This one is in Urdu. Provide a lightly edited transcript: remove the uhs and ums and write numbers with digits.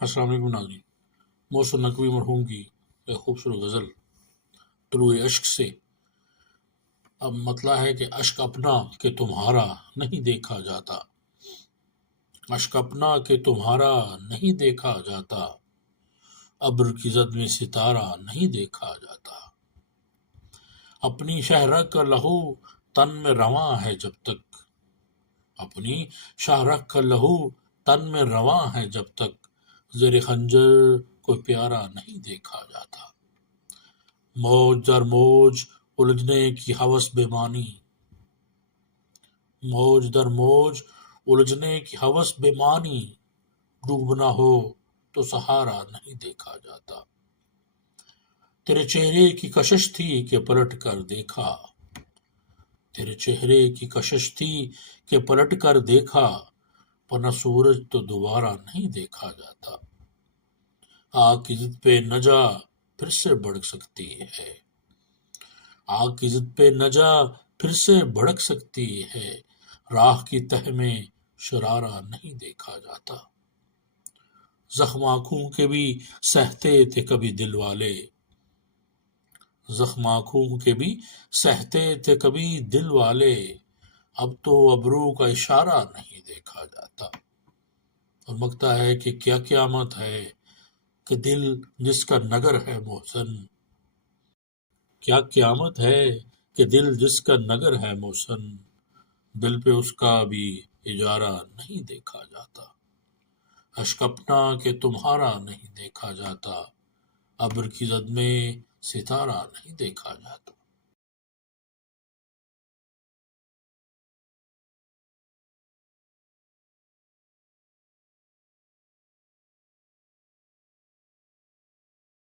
السلام علیکم ناظرین، محسن نقوی مرحوم کی ایک خوبصورت غزل طلوع اشک سے اب مطلع ہے کہ اشک اپنا کہ تمہارا نہیں دیکھا جاتا، اشک اپنا کہ تمہارا نہیں دیکھا جاتا، ابر کی زد میں ستارہ نہیں دیکھا جاتا، اپنی شہرہ کا لہو تن میں رواں ہے جب تک، اپنی شاہرخ کا لہو تن میں رواں ہے جب تک، زیر خنجر کوئی پیارا نہیں دیکھا جاتا، موج در موج الجھنے کی ہوس بے معنی، موج در موج الجھنے کی ہوس بے معنی، ڈوبنا ہو تو سہارا نہیں دیکھا جاتا، تیرے چہرے کی کشش تھی کہ پلٹ کر دیکھا، تیرے چہرے کی کشش تھی کہ پلٹ کر دیکھا، ورنہ سورج تو دوبارہ نہیں دیکھا جاتا، آگ کی ضد پہ نہ جا پھر سے بھڑک سکتی ہے، آگ کی ضد پہ نہ جا پھر سے بھڑک سکتی ہے، راہ کی تہ میں شرارہ نہیں دیکھا جاتا، زخم آنکھوں کے بھی سہتے تھے کبھی دل والے، زخم آنکھوں کے بھی سہتے تھے کبھی دل والے، اب تو ابرو کا اشارہ نہیں دیکھا جاتا، اور مگتا ہے کہ کیا قیامت ہے کہ دل جس کا نگر ہے محسن، کیا قیامت ہے کہ دل جس کا نگر ہے محسن، دل پہ اس کا بھی اجارہ نہیں دیکھا جاتا، اشک اپنا کہ تمہارا نہیں دیکھا جاتا، ابر کی زد میں ستارہ نہیں دیکھا جاتا۔